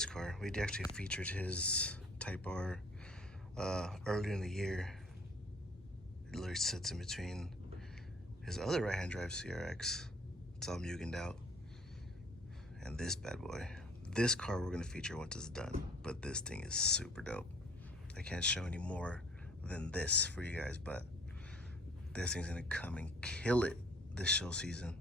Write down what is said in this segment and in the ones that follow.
this car. We actually featured his Type R earlier in the year. It literally sits in between his other right-hand drive CRX. It's all mugened out. And this bad boy. This car we're gonna feature once it's done, but this thing is super dope. I can't show any more than this for you guys, but this thing's gonna come and kill it this show season.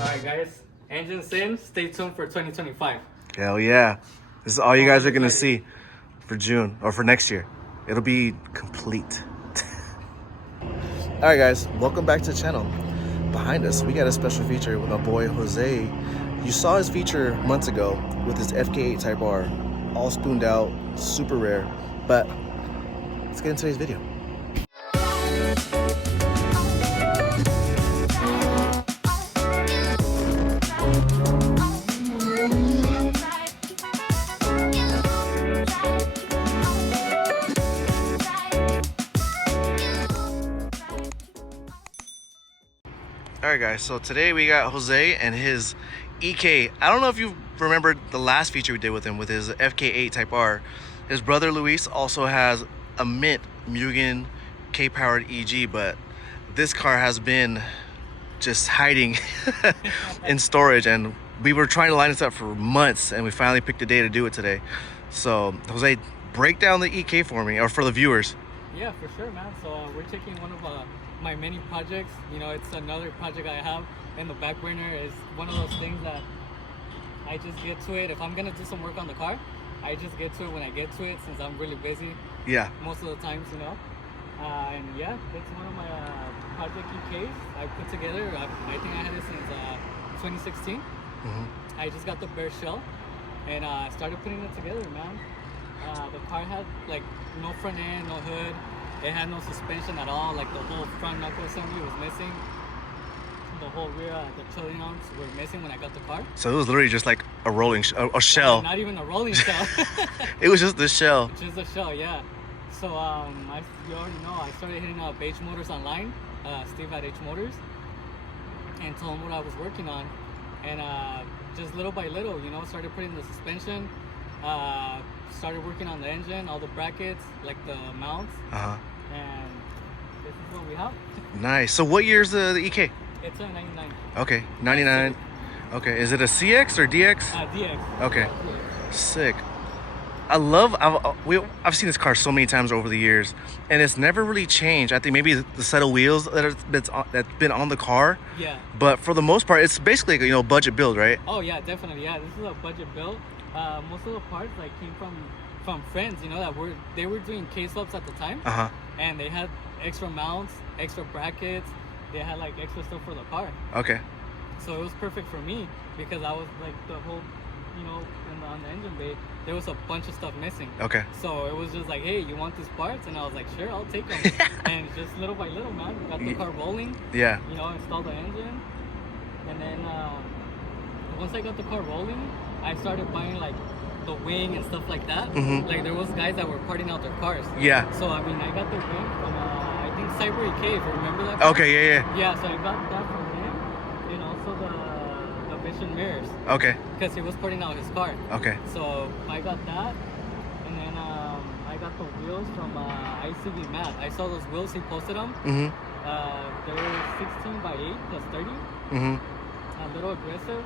Alright guys, engine sim, stay tuned for 2025. Hell yeah. This is all you guys are gonna see for June or for next year. It'll be complete. Alright guys, welcome back to the channel. Behind us, we got a special feature with my boy Jose. You saw his feature months ago with his FK8 Type R, all spooned out, super rare, but let's get into today's video. Alright guys, so today we got Jose and his EK. I don't know if you remember the last feature we did with him with his FK8 Type R. His brother Luis also has a mint Mugen K-powered EG, but this car has been just hiding in storage, and we were trying to line this up for months, and we finally picked a day to do it today. So Jose, break down the EK for me, or for the viewers. Yeah, for sure, man. So we're taking one of my many projects. You know, it's another project I have in the back burner. Is one of those things that I just get to it. If I'm gonna do some work on the car, I just get to it when I get to it, since I'm really busy. Yeah. Most of the times, you know. And yeah, it's one of my project EKs I put together. I think I had it since 2016. I just got the bare shell and started putting it together, man. The car had like no front end, no hood. It had no suspension at all. Like the whole front knuckle assembly was missing. The whole rear, the trailing arms were missing when I got the car. So it was literally just like a rolling a shell. Not even a rolling shell. It was just the shell. Just a shell, yeah. So you already know, I started hitting up Hmotorsonline, Steve at H Motors, and told him what I was working on. And just little by little, you know, started putting the suspension, started working on the engine, all the brackets, like the mounts. And this is what we have. Nice. So what year's the EK? It's a 99. Okay, 99. Okay, is it a CX or DX? DX. Okay, Yeah, DX. Sick. I've seen this car so many times over the years, and it's never really changed. I think maybe the set of wheels that's been on the car. Yeah. But for the most part, it's basically, you know, budget build, right? Oh yeah, definitely. Yeah, this is a budget build. Most of the parts like came from friends, you know, that they were doing K-subs at the time. And they had extra mounts, extra brackets. They had like extra stuff for the car. Okay. So it was perfect for me because I was like the whole, you know, on the engine bay, there was a bunch of stuff missing. Okay. So it was just like, hey, you want these parts? And I was like, sure, I'll take them. And just little by little, man, we got the car rolling. Yeah. You know, installed the engine. And then once I got the car rolling, I started buying like the wing and stuff like that. Like there was guys that were parting out their cars. Yeah. So I mean, I got the wing from I think Cyber EK, if you remember that. Okay, yeah. Yeah, so I got that from him, and also the Vision mirrors. Okay. Because he was putting out his car. Okay. So I got that, and then I got the wheels from ICV Matt. I saw those wheels, he posted them. They were 16 by 8 plus 30. A little aggressive.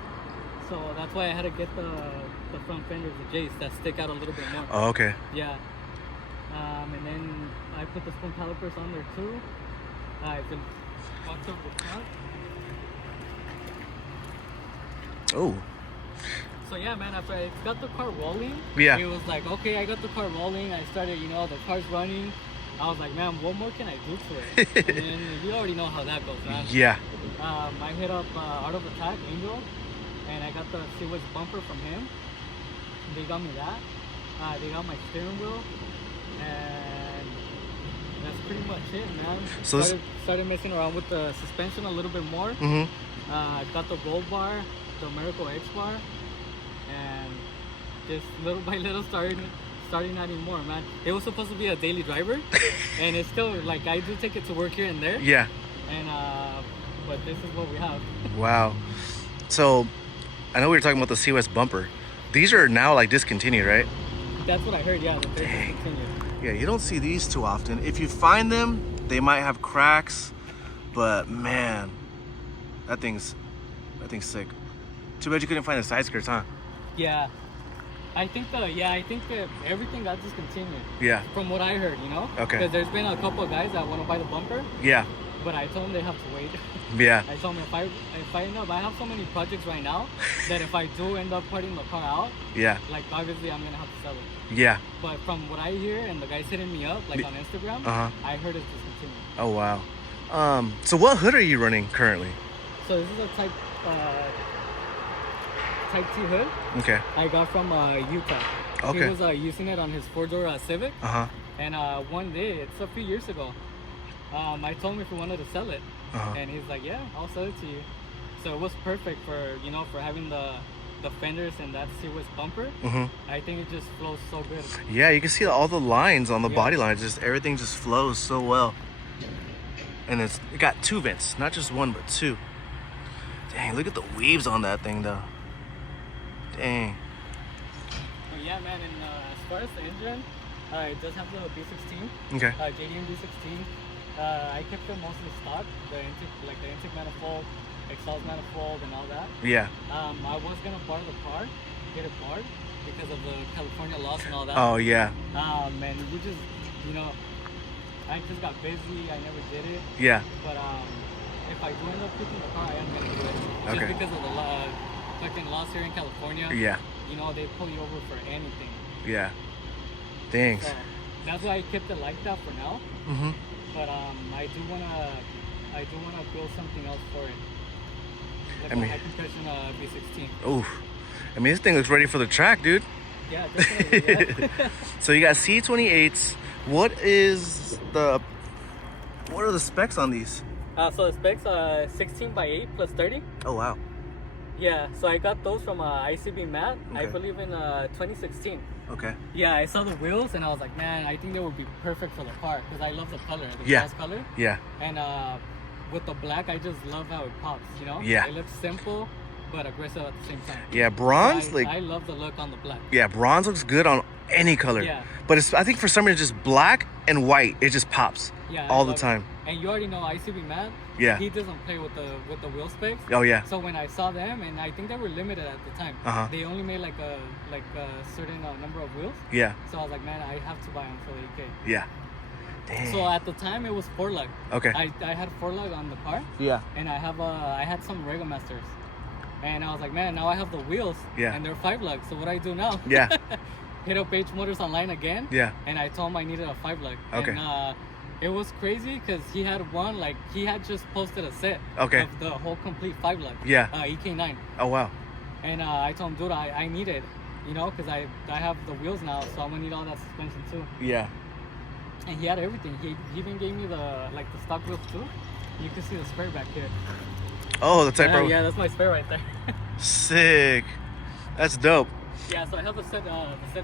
So that's why I had to get the front fenders, the J's, that stick out a little bit more. Oh, okay. Yeah. And then I put the spring calipers on there too. I've been walked over the front. Oh. So yeah, man, after I got the car rolling, it was like, okay, I got the car rolling. I started, you know, the car's running. I was like, man, what more can I do to it? And then you already know how that goes, man. Yeah. I hit up Art of Attack, Angel, and I got the Seaway bumper from him. They got me that. They got my steering wheel, and that's pretty much it, man. So started messing around with the suspension a little bit more. Got the roll bar, the Miracle X bar, and just little by little started starting not anymore, man. It was supposed to be a daily driver, and it's still like I do take it to work here and there. Yeah. And but this is what we have. Wow. So, I know we were talking about the C-West bumper. These are now like discontinued, right? That's what I heard. Yeah, that they're discontinued. Yeah, you don't see these too often. If you find them, they might have cracks, but man, that thing's sick. Too bad you couldn't find the side skirts, huh? Yeah. I think that everything got discontinued. Yeah. From what I heard, you know? Okay. Because there's been a couple of guys that want to buy the bumper. Yeah. But I told them they have to wait. Yeah. I told them if I end up, I have so many projects right now that if I do end up putting the car out, yeah, like obviously I'm gonna have to sell it. Yeah. But from what I hear and the guys hitting me up like on Instagram, I heard it's discontinued. Oh wow. So what hood are you running currently? So this is a Type T hood. Okay. I got from Utah. Okay. He was using it on his 4-door Civic. And one day, it's a few years ago, I told him if he wanted to sell it. And he's like, yeah, I'll sell it to you. So it was perfect for, you know, for having the fenders and that C-West bumper. I think it just flows so good. Yeah, you can see all the lines on the body lines. Just everything just flows so well. And it got 2 vents, not just 1, but 2. Dang, look at the weaves on that thing, though. Dang. But yeah, man. And as far as the engine, it does have the B16. Okay. JDM B16. I kept it mostly stock, the intake manifold, exhaust manifold, and all that. Yeah. I was gonna bar the car, get it barred because of the California laws and all that. Oh yeah. And we just, you know, I just got busy. I never did it. Yeah. But if I do end up keeping the car, I am gonna do it. Just Okay. because of the fucking laws here in California. Yeah. You know, they pull you over for anything. Yeah. Thanks. So that's why I kept it like that for now. But I do wanna build something else for it. Like a high compression V16. Oof. I mean, this thing looks ready for the track, dude. Yeah, definitely. Yeah. So you got C28s. What are the specs on these? So the specs are 16x8 plus 30. Oh wow. Yeah, so I got those from ICB Matt, Okay. I believe in 2016. Okay. Yeah, I saw the wheels and I was like, man, I think they would be perfect for the car because I love the color, the Yeah. cross color. Yeah. And with the black, I just love how it pops, you know? Yeah. It looks simple but aggressive at the same time. Yeah, bronze, So I love the look on the black. Yeah, bronze looks good on any color. Yeah. But I think for some reason just black and white, it just pops. Yeah, all I the love time. it. And you already know ICB Matt. Yeah. He doesn't play with the wheel specs. Oh yeah. So when I saw them, and I think they were limited at the time. They only made like a certain number of wheels. Yeah. So I was like, man, I have to buy them for the EK. Yeah. Dang. So at the time it was 4-lug. Okay. I had 4-lug on the car. Yeah. And I had some Rego Masters. And I was like, man, now I have the wheels. Yeah. And they're 5-lug. So what do I do now? Yeah. Hit up Hmotorsonline again. Yeah. And I told him I needed a 5-lug. Okay. And it was crazy because he had he had just posted a set of the whole complete 5-lug. Yeah. EK9. Oh wow. And I told him, dude, I need it, you know, because I have the wheels now, so I'm gonna need all that suspension too. Yeah. And he had everything. He even gave me the stock wheels too. You can see the spare back here. Oh, the Type R. Yeah, that's my spare right there. Sick. That's dope. Yeah, so I have the set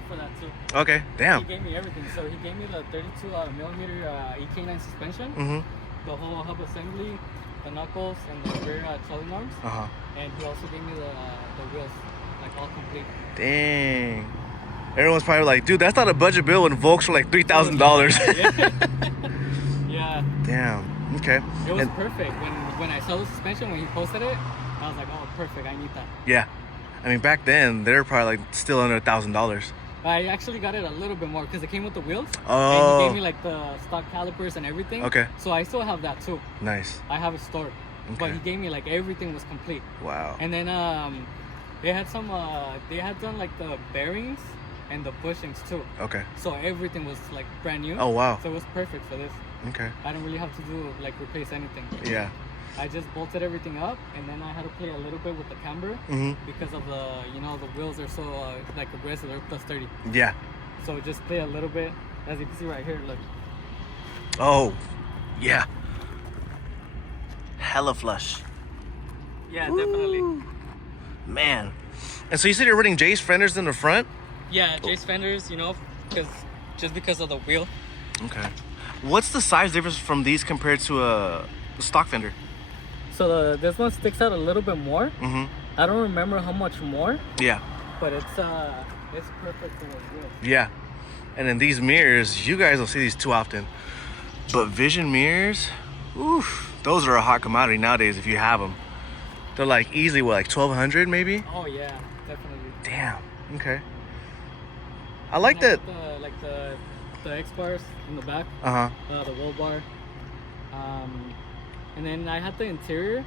for that too. Okay. Damn. He gave me everything. So he gave me the 32 millimeter EK9 suspension, the whole hub assembly, the knuckles, and the rear trolling arms. And he also gave me the wheels, like all complete. Dang. Everyone's probably like, dude, that's not a budget bill when Volks for like $3,000. Yeah. Damn. Okay. It was perfect. When I saw the suspension, when he posted it, I was like, oh, perfect. I need that. Yeah. I mean, back then, they were probably like still under $1,000. I actually got it a little bit more because it came with the wheels. Oh. And he gave me like the stock calipers and everything. Okay. So I still have that too. Nice. I have it stored. Okay. But he gave me like everything was complete. Wow. And then they had done like the bearings and the bushings too. Okay. So everything was like brand new. Oh wow. So it was perfect for this. Okay. I don't really have to do like replace anything. Yeah. I just bolted everything up, and then I had to play a little bit with the camber because of the the wheels are so like aggressive. They're plus 30. Yeah. So just play a little bit, as you can see right here. Look. Oh, yeah. Hella flush. Yeah, Ooh. definitely. Man. And so you said you're running Jay's fenders in the front? Yeah, Jay's fenders. because of the wheel. Okay. What's the size difference from these compared to a stock fender? So this one sticks out a little bit more. Mm-hmm. I don't remember how much more. Yeah. But it's perfect for the wheel. Yeah. And then these mirrors, you guys don't see these too often. But vision mirrors, oof, those are a hot commodity nowadays if you have them. They're like easily, what, like 1,200 maybe? Oh yeah, definitely. Damn. Okay. I like that. The X bars in the back. The roll bar. And then I had the interior,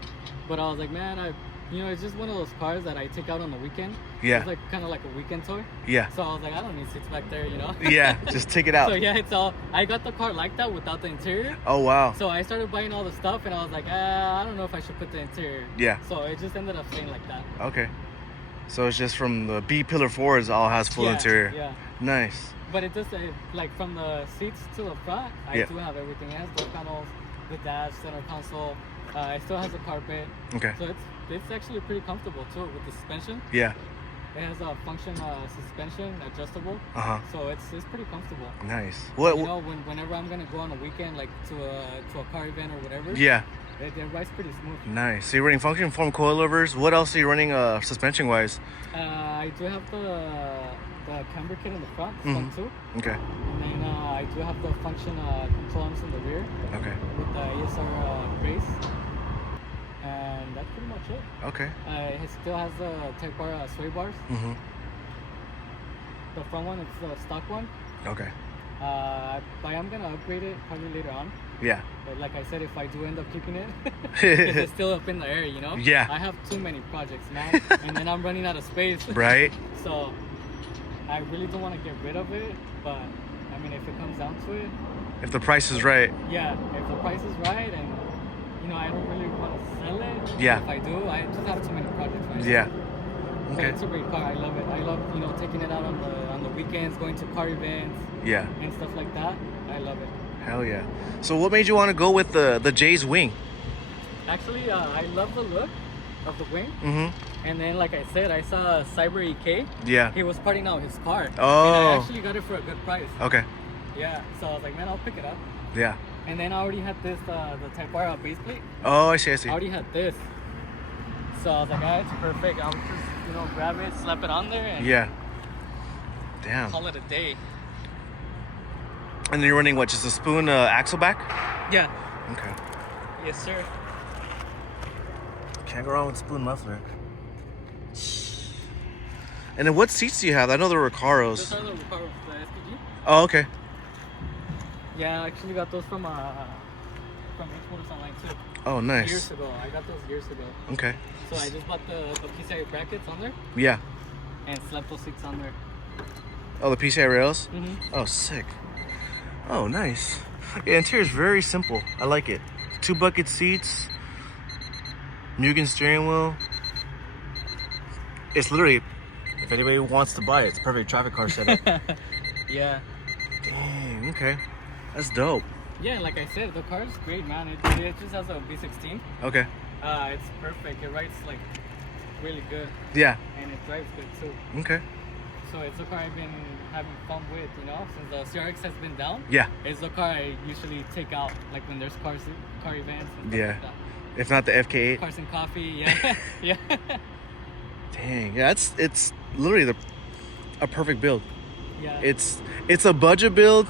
but I was like, man, it's just one of those cars that I take out on the weekend. Yeah. It's like kind of like a weekend toy. Yeah. So I was like, I don't need seats back there, Yeah, just take it out. So yeah, it's all. I got the car like that without the interior. Oh wow. So I started buying all the stuff, and I was like, I don't know if I should put the interior. Yeah. So it just ended up staying like that. Okay. So it's just from the B pillar forwards, all has full interior. Yeah. Nice. But it just like from the seats to the front, I do have everything. It has door panels, the dash, center console. It still has a carpet. Okay. So it's actually pretty comfortable too with the suspension. Yeah. It has a function suspension, adjustable. So it's pretty comfortable. Nice. Whenever I'm gonna go on a weekend, like to a car event or whatever. Yeah. It rides pretty smooth. Nice. So you're running function form coilovers. What else are you running suspension wise? I do have the camber kit in the front, front too. Okay. And then I do have the function control arms in the rear. Okay. With the ESR brace. And that's pretty much it. Okay. It still has the Type R sway bars. Mm-hmm. The front one, it's the stock one. Okay. But I'm gonna upgrade it probably later on. Yeah. But like I said, if I do end up keeping it, because it's still up in the air, Yeah. I have too many projects, man, and then I'm running out of space. Right. So I really don't want to get rid of it, but I mean, if it comes down to it. If the price is right. Yeah, if the price is right, and I don't really want to sell it. Yeah. If I do, I just have too many projects right now. Yeah. But Okay. it's a great car. I love it. I love taking it out on the weekends, going to car events. Yeah. And stuff like that. I love it. Hell yeah. So what made you want to go with the J's wing? Actually, I love the look of the wing. Mm-hmm. And then, like I said, I saw Cyber EK. Yeah. He was parting out his car. Oh. And I actually got it for a good price. Okay. Yeah. So I was like, man, I'll pick it up. Yeah. And then I already had this, the Type R base plate. Oh, I see. I already had this. So I was like, it's perfect. I'll just, grab it, slap it on there, and Yeah. Damn. call it a day. And then you're running what? Just a spoon axle back? Yeah. Okay. Yes, sir. Can't go wrong with spoon muffler. And then what seats do you have? I know they're Recaros. Those are the Recaros, the SPG. Oh, okay. Yeah, I actually got those from Hmotorsonline too. Oh, nice. Years ago. I got those years ago. Okay. So I just bought the PCI brackets on there Yeah. and slapped those seats on there. Oh, the PCI rails? Mm-hmm. Oh, sick. Oh, nice. Yeah, interior is very simple. I like it. 2 bucket seats. Mugen steering wheel. It's literally, if anybody wants to buy it, it's a perfect traffic car setup. Yeah. Dang, okay. That's dope. Yeah, like I said, the car is great, man. It just has a V16. Okay. It's perfect. It rides like really good. Yeah. And it drives good too. Okay. So it's a car I've been having fun with, since the CRX has been down. Yeah. It's the car I usually take out, like when there's car events and stuff Yeah. like that. If not the FK8. Cars and coffee, yeah. Yeah. Dang, yeah, it's literally a perfect build. Yeah. It's a budget build.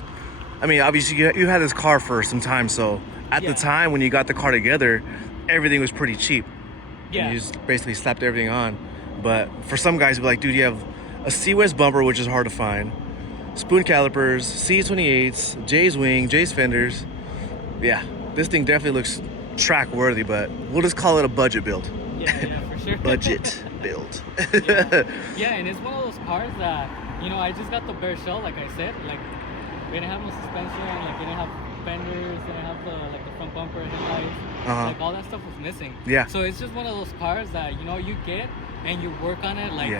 I mean, obviously you had this car for some time, so at the time when you got the car together, everything was pretty cheap. Yeah. And you just basically slapped everything on. But for some guys, be like, dude, you have a C-West bumper, which is hard to find, spoon calipers, C28s, J's wing, J's fenders. Yeah, this thing definitely looks track worthy, but we'll just call it a budget build. Yeah, for sure. Budget build. Yeah, and it's one of those cars that, I just got the bare shell, like I said. Like, we didn't have no suspension, like, we didn't have fenders, didn't have the front bumper, headlights. Like, all that stuff was missing. Yeah. So it's just one of those cars that, you get and you work on it, like,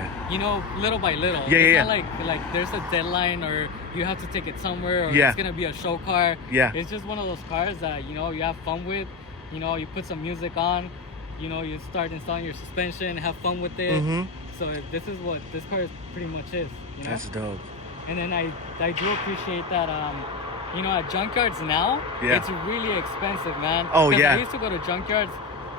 little by little. Yeah, it's not like there's a deadline or you have to take it somewhere or it's going to be a show car. Yeah. It's just one of those cars that, you have fun with. You put some music on, you start installing your suspension, have fun with it. So this is what this car pretty much is. That's dope. And then I do appreciate that, you know, at junkyards now, it's really expensive, man. Oh, yeah. I used to go to junkyards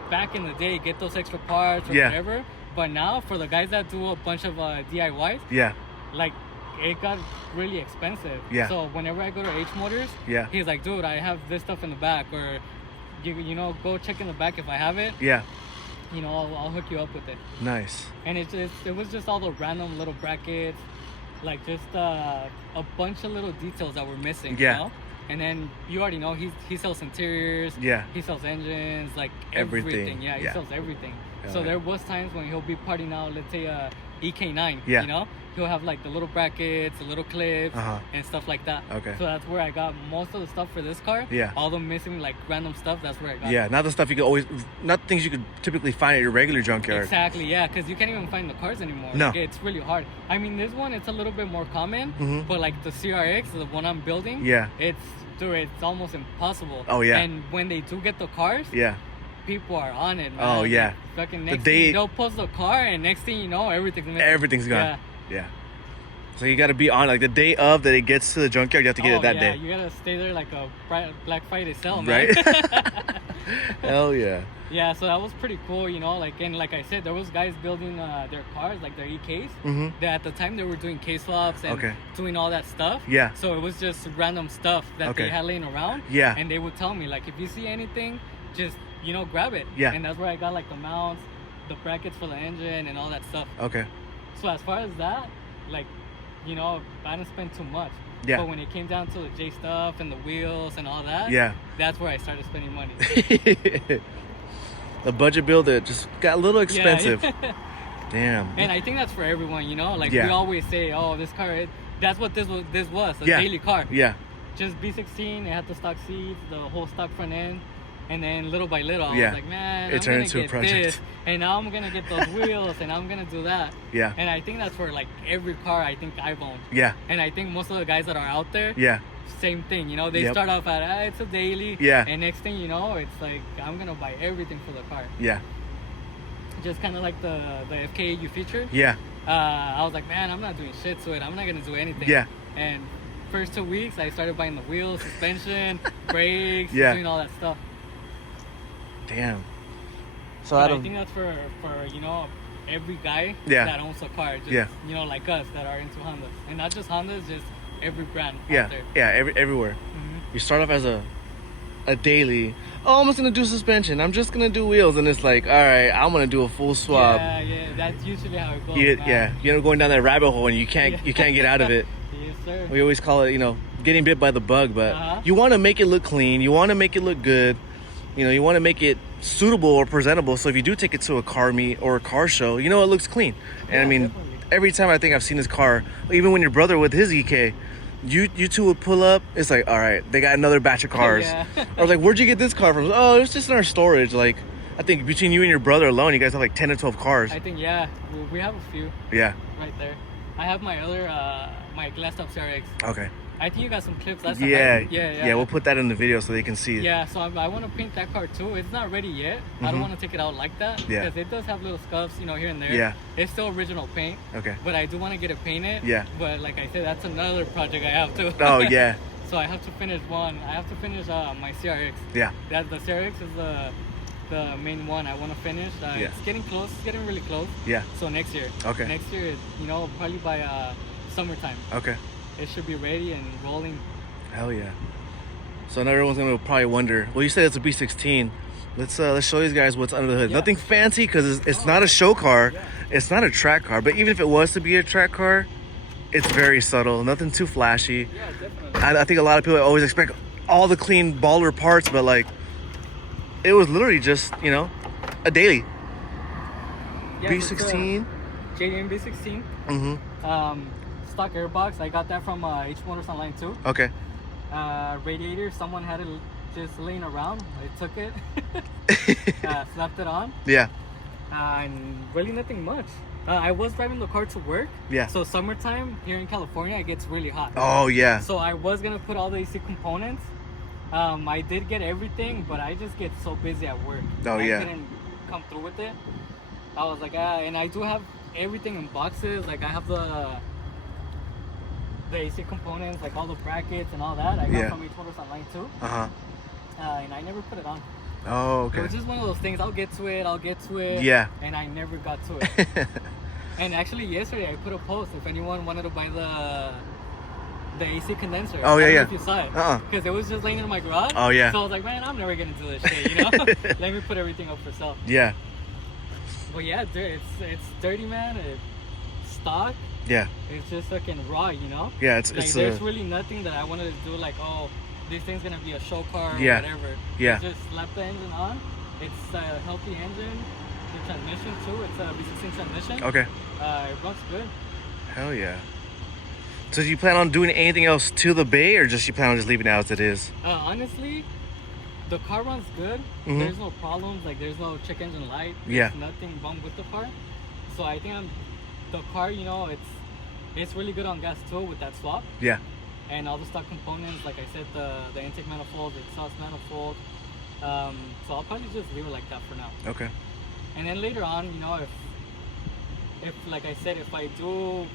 back in the day, get those extra parts or whatever. But now, for the guys that do a bunch of DIYs, like, it got really expensive. So whenever I go to H Motors, he's like, dude, I have this stuff in the back, or you know, go check in the back if I have it. You know, I'll hook you up with it. Nice. And it was just all the random little brackets, like just a bunch of little details that were missing. You know? And then you already know he sells interiors. He sells engines, like everything. He sells everything. So there was times when he'll be parting out, let's say EK9. You know, he'll have like the little brackets, the little clips, and stuff like that. So that's where I got most of the stuff for this car. All the missing like random stuff, that's where I got. Not the stuff you could always, not things you could typically find at your regular junkyard. Exactly, because you can't even find the cars anymore. No. Like, it's really hard. I mean, this one, it's a little bit more common, but like the CRX, the one I'm building, it's almost impossible. And when they do get the cars, people are on it, man. Like, fucking next thing, they'll post the car, and next thing you know, everything's gone. So you got to be on, like, the day of that it gets to the junkyard, you have to get it that day. You got to stay there like a Black Friday sale, man. Right? Hell yeah. Yeah, so that was pretty cool, you know, like, and like I said, there was guys building their cars, like their EKs, that at the time they were doing case swaps and doing all that stuff. So it was just random stuff that they had laying around. And they would tell me, like, if you see anything, just, you know, grab it. And that's where I got, like, the mounts, the brackets for the engine, and all that stuff. So as far as that, like, you know, I didn't spend too much. But when it came down to the J stuff and the wheels and all that, that's where I started spending money. The budget build, it just got a little expensive. Damn. And I think that's for everyone, you know? Like, we always say, oh, this car, that's what this was, a daily car. Just B16, it had the stock seats, the whole stock front end. And then little by little, I was like, man, I'm going to get this. And now I'm going to get those wheels, and I'm going to do that. And I think that's for, like, every car I think I've owned. And I think most of the guys that are out there, same thing. You know, they start off at, it's a daily. And next thing you know, it's like, I'm going to buy everything for the car. Just kind of like the FK8 you featured. I was like, man, I'm not doing shit to it. I'm not going to do anything. And first 2 weeks, I started buying the wheels, suspension, brakes, doing all that stuff. Damn. So I think that's for you know, every guy that owns a car, just you know, like us that are into Hondas, and not just Hondas, just every brand out there. Everywhere. You start off as a daily. Oh, I'm just gonna do suspension. I'm just gonna do wheels, and it's like, all right, I'm gonna do a full swap. That's usually how it goes. You know, going down that rabbit hole, and you can't get out of it. Yes, sir. We always call it, you know, getting bit by the bug, but you want to make it look clean. You want to make it look good. You know, you want to make it suitable or presentable. So if you do take it to a car meet or a car show, you know, it looks clein. And I mean, every time I think I've seen this car, even when your brother with his EK, you two would pull up. It's like, all right, they got another batch of cars. I was like, where'd you get this car from? Oh, it's just in our storage. Like, I think between you and your brother alone, you guys have like 10 to 12 cars. I think, we have a few. Right there. I have my other, my glassed up CRX. Okay. I think you got some clips last time. Yeah, we'll put that in the video so they can see it. Yeah, so I want to paint that car too. It's not ready yet. I don't want to take it out like that. Because it does have little scuffs, you know, here and there. It's still original paint. Okay. But I do want to get it painted. But like I said, that's another project I have too. Oh, yeah. So I have to finish one. I have to finish my CRX. The CRX is the main one I want to finish. It's getting close. It's getting really close. So next year. Okay. Next year, you know, probably by summertime. Okay. It should be ready and rolling. Hell yeah. So now everyone's gonna probably wonder, well, you said it's a B16. Let's show these guys what's under the hood. Nothing fancy, because it's not a show car. It's not a track car. But even if it was to be a track car, it's very subtle. Nothing too flashy. Definitely. I think a lot of people always expect all the clean baller parts, but like, it was literally just, you know, a daily. B16. JDM B16. Stock airbox. I got that from Hmotorsonline too. Okay. Radiator. Someone had it just laying around. I took it, slapped it on. And really nothing much. I was driving the car to work. So summertime here in California, it gets really hot. Oh yeah. So I was gonna put all the AC components. I did get everything, but I just get so busy at work. I couldn't come through with it. I was like, and I do have everything in boxes. Like I have the the AC components, like all the brackets and all that, I got from Hmotorsonline too. And I never put it on. Oh, okay. It was just one of those things. I'll get to it. Yeah. And I never got to it. And actually, yesterday I put a post if anyone wanted to buy the AC condenser. Oh, yeah, I don't know yeah. if you saw it. Because it was just laying in my garage. Oh, yeah. So I was like, man, I'm never gonna do this shit, you know? Let me put everything up for sale. Yeah. But yeah, dude, it's dirty, man. It's stock. Yeah. It's just fucking raw, you know? Yeah, there's really nothing that I wanted to do, like, oh, this thing's gonna be a show car or whatever. Yeah. Just slap the engine on. It's a healthy engine. The transmission too. It's a V16 transmission. Okay. It runs good. Hell yeah. So do you plan on doing anything else to the bay, or just you plan on just leaving it as it is? Honestly, the car runs good. There's no problems. Like there's no check engine light. There's nothing wrong with the car. So I think the car, you know, it's really good on gas too with that swap. Yeah. And all the stock components, like I said, the intake manifold, the exhaust manifold. So I'll probably just leave it like that for now. Okay. And then later on, you know, if like I said, if I do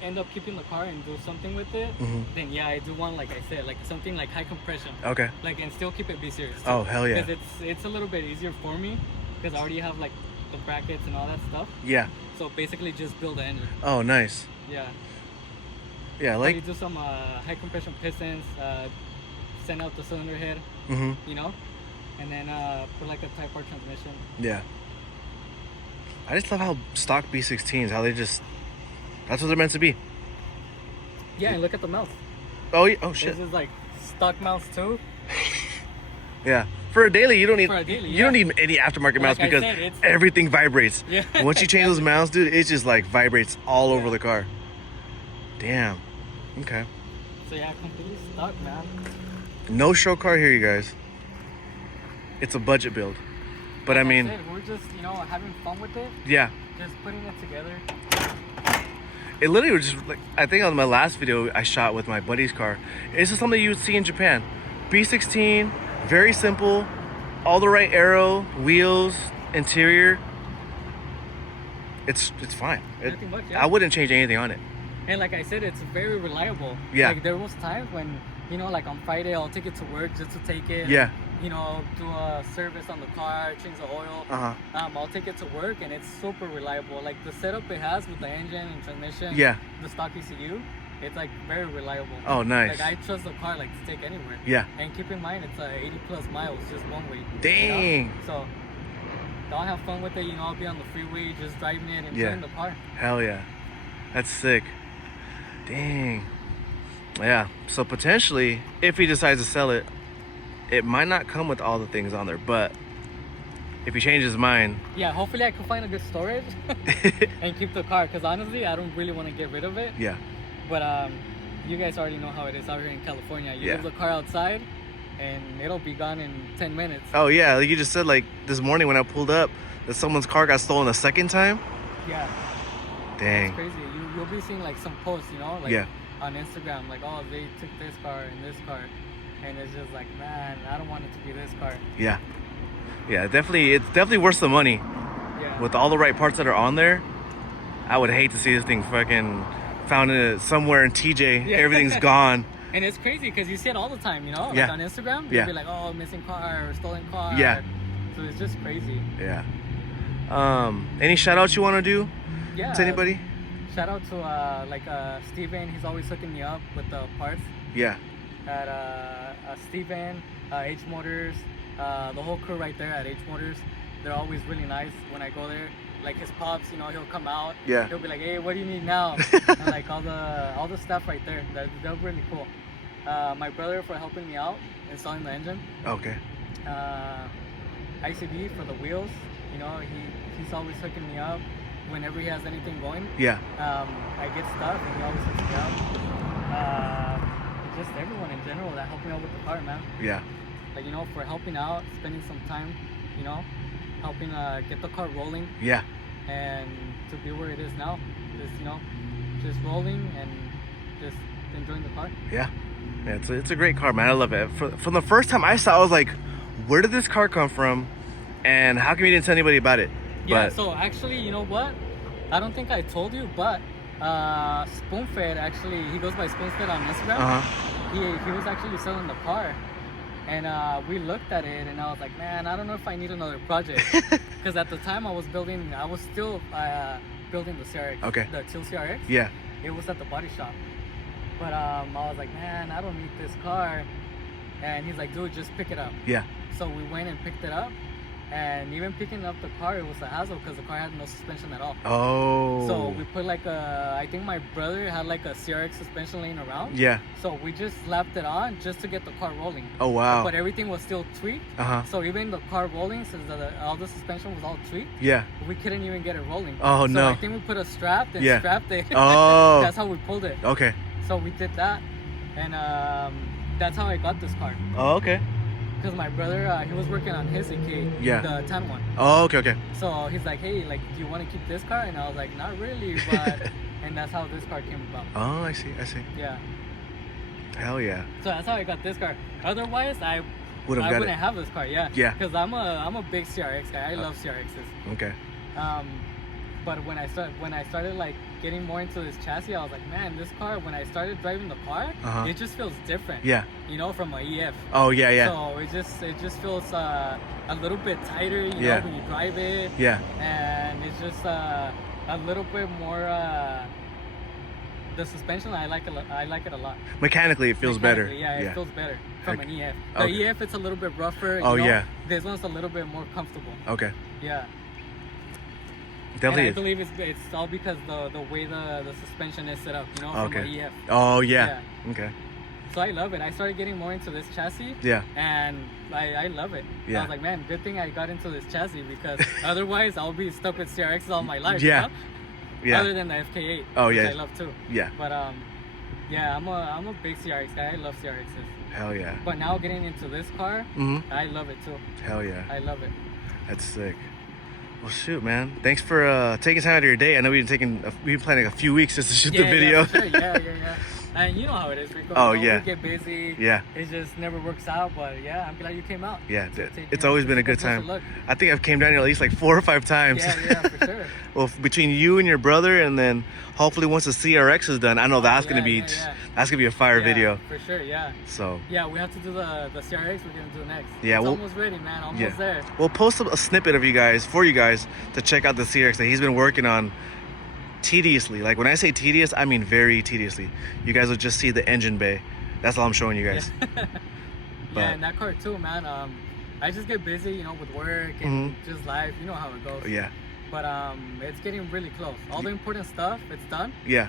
end up keeping the car and do something with it, then yeah, I do want, like I said, like something like high compression. Okay. Like, and still keep it B series. Oh, hell yeah. Because it's a little bit easier for me because I already have like the brackets and all that stuff. Yeah. So basically just build the engine. Oh, nice. Yeah. Yeah, like maybe do some high compression pistons, send out the cylinder head, you know, and then put like a Type R transmission. Yeah. I just love how stock B16s, how that's what they're meant to be. Yeah, and look at the mounts. Oh, yeah. Oh shit. This is like stock mounts too. Yeah. For a daily, you don't need you don't need any aftermarket mounts because everything vibrates. Yeah. Once you change those mounts, dude, it just like vibrates all over the car. Damn. Okay. So yeah, completely stock, man. No show car here, you guys. It's a budget build. But like I mean, we're just, you know, having fun with it. Yeah. Just putting it together. It literally was just like, I think on my last video I shot with my buddy's car. It's just something you would see in Japan. B16, very simple, all the right aero, wheels, interior. It's fine. Nothing much, yeah. I wouldn't change anything on it. And like I said, it's very reliable. Yeah. Like there was times when, you know, like on Friday I'll take it to work just to take it. Yeah. You know, do a service on the car, change the oil. I'll take it to work and it's super reliable. Like the setup it has with the engine and transmission. Yeah. The stock ECU, it's like very reliable. Oh, nice. Like I trust the car like to take anywhere. Yeah. And keep in mind it's 80 plus miles just one way. Dang. You know? So I'll have fun with it. You know, I'll be on the freeway just driving it and enjoying the car. Hell yeah. That's sick. Dang. Yeah. So potentially, if he decides to sell it, it might not come with all the things on there, but if he changes his mind, yeah, hopefully I can find a good storage and keep the car, because honestly I don't really want to get rid of it. Yeah. But you guys already know how it is out here in California. You leave the car outside and it'll be gone in 10 minutes. Oh yeah, like you just said, like this morning when I pulled up that someone's car got stolen a second time. Yeah. Dang. It's crazy. You'll be seeing like some posts, you know, like on Instagram, like, oh, they took this car and this car. And it's just like, man, I don't want it to be this car. Yeah. Yeah, definitely. It's definitely worth the money. Yeah. With all the right parts that are on there, I would hate to see this thing fucking found somewhere in TJ. Yeah. Everything's gone. And it's crazy because you see it all the time, you know? Like on Instagram, you'll be like, oh, missing car or stolen car. Yeah. So it's just crazy. Yeah. Any shout outs you want to do to anybody? Shout out to Steven. He's always hooking me up with the parts. Yeah. At Steven, H Motors, the whole crew right there at H Motors, they're always really nice when I go there. Like his pops, you know, he'll come out. Yeah. He'll be like, hey, what do you need now? And like all the stuff right there. They're really cool. My brother for helping me out installing the engine. Okay. ICB for the wheels. You know, he's always hooking me up whenever he has anything going. Yeah. I get stuff and he always hooks me up. Just everyone in general that helped me out with the car, man. Yeah. Like, you know, for helping out, spending some time, you know, helping get the car rolling. Yeah. And to be where it is now, just, you know, just rolling and just enjoying the car. Yeah. Yeah, it's a great car, man. I love it. From the first time I saw it, I was like, where did this car come from? And how come you didn't tell anybody about it? Yeah, so actually, you know what? I don't think I told you, but Spoonfed, actually, he goes by Spoonfed on Instagram. He was actually selling the car, and we looked at it, and I was like, man, I don't know if I need another project, because at the time I was still building the CRX, the Teal CRX. Yeah. It was at the body shop, but I was like, man, I don't need this car, and he's like, dude, just pick it up. Yeah. So we went and picked it up. And even picking up the car, it was a hassle because the car had no suspension at all. Oh. So we put like I think my brother had like a CRX suspension laying around. Yeah. So we just slapped it on just to get the car rolling. Oh, wow. But everything was still tweaked. So even the car rolling, since all the suspension was all tweaked, yeah, we couldn't even get it rolling. Oh, so no. I think we put a strap and strapped it. Oh. That's how we pulled it. Okay. So we did that. And that's how I got this car. Oh, okay. Because my brother, he was working on his EK, the 10 one. Oh, okay. So he's like, hey, like, do you want to keep this car? And I was like, not really, but... and that's how this car came about. Oh, I see. Yeah. Hell yeah. So that's how I got this car. Otherwise, I wouldn't have this car, yeah. Yeah. Because I'm a big CRX guy. I love CRXs. Okay. But when I started like getting more into this chassis, I was like, man, this car, when I started driving the car, it just feels different. Yeah. You know, from a EF. Oh, yeah. So it just feels a little bit tighter, you know, when you drive it. Yeah. And it's just a little bit more. The suspension, I like it a lot. Mechanically, it feels better. Yeah, it feels better from an EF. The Okay. EF, it's a little bit rougher. Oh, you know? yeah. This one's a little bit more comfortable. Okay. Yeah. Definitely. And I believe it's all because the way the suspension is set up, you know, from an EF. Oh, yeah. Okay. So I love it. I started getting more into this chassis. Yeah. And I love it. Yeah. I was like, man, good thing I got into this chassis, because otherwise I'll be stuck with CRXs all my life. Yeah. You know? Yeah. Other than the FK8. Oh, which yeah. I love too. Yeah. But yeah, I'm a big CRX guy. I love CRXs. Hell yeah. But now getting into this car, I love it too. Hell yeah. I love it. That's sick. Well, shoot, man. Thanks for taking time out of your day. I know we've been planning a few weeks just to shoot the video. Yeah, for sure. Yeah. And you know how it is, Rico. Oh, you know, yeah. We get busy. Yeah. It just never works out, but yeah, I'm glad you came out. Yeah, it's always been a good time. I think I've came down here at least like 4 or 5 times. Yeah, for sure. Well, between you and your brother, and then hopefully once the CRX is done, I know that's gonna be that's gonna be a fire video. For sure, yeah. So. Yeah, we have to do the CRX. We're gonna do next. Yeah, it's almost ready, man. Almost there. We'll post a snippet of you guys to check out the CRX that he's been working on tediously. Like when I say tedious, I mean very tediously. You guys will just see the engine bay. That's all I'm showing you guys. Yeah, and that car too, man. I just get busy, you know, with work and just life. You know how it goes. Yeah. But it's getting really close. All the important stuff, it's done. Yeah.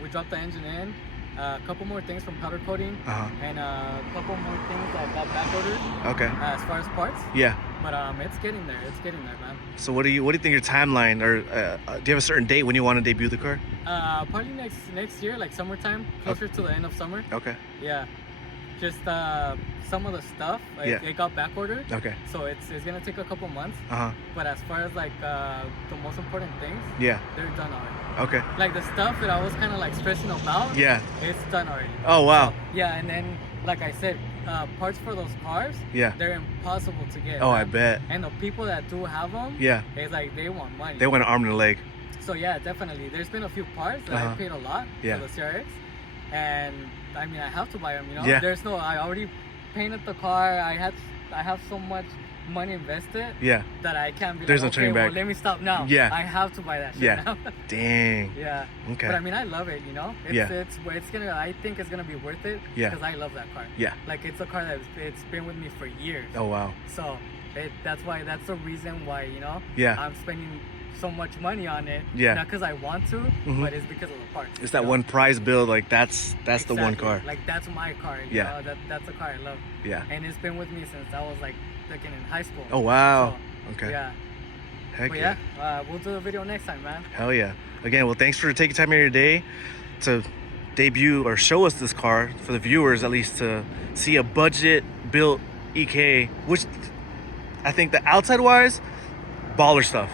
We dropped the engine in. A couple more things from powder coating, and a couple more things that got back ordered. Okay. As far as parts. Yeah. But it's getting there. It's getting there, man. So what do you think your timeline, or do you have a certain date when you want to debut the car? Probably next year, like summertime, closer to the end of summer. Okay. Yeah. Just some of the stuff, it got back ordered. Okay. So it's gonna take a couple months. But as far as like the most important things, they're done already. Okay. Like the stuff that I was kind of like stressing about, it's done already. Oh wow. So, yeah, and then like I said, parts for those cars, they're impossible to get. Oh, man. I bet. And the people that do have them, it's like they want money. They want an arm and a leg. So yeah, definitely. There's been a few parts that I paid a lot for the CRX, and I mean I have to buy them. You know, there's no. I already painted the car. I have so much money invested. That I can't be. There's like, no turning back. Well, let me stop now. I have to buy that shit now. Dang. Yeah. Okay. But I mean, I love it. You know. It's gonna. I think it's gonna be worth it. Because I love that car. Yeah. Like it's a car it's been with me for years. Oh wow. So that's the reason why, you know. I'm spending so much money on it. Not because I want to, but it's because of the parts. It's that one prize build. Like that's exactly. The one car. Like that's my car. You know? That's a car I love. Yeah. And it's been with me since I was like in high school. Oh wow. So, okay. Yeah. Heck but yeah. We'll do a video next time, man. Hell yeah. Again, well, thanks for taking time out of your day to debut or show us this car for the viewers, at least to see a budget built EK, which I think the outside wise, baller stuff.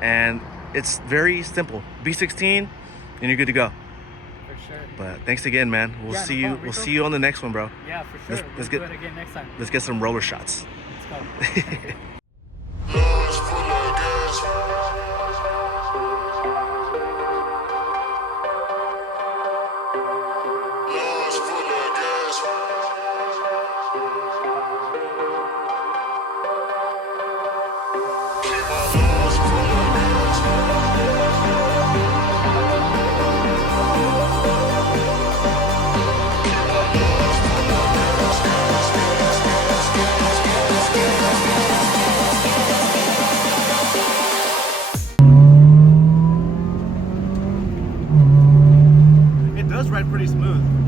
And it's very simple. B16 and you're good to go. For sure. But thanks again, man. We'll see you. We'll see you on the next one, bro. Yeah, for sure. Let's do it again next time. Let's get some roller shots. Let's go. ride pretty smooth.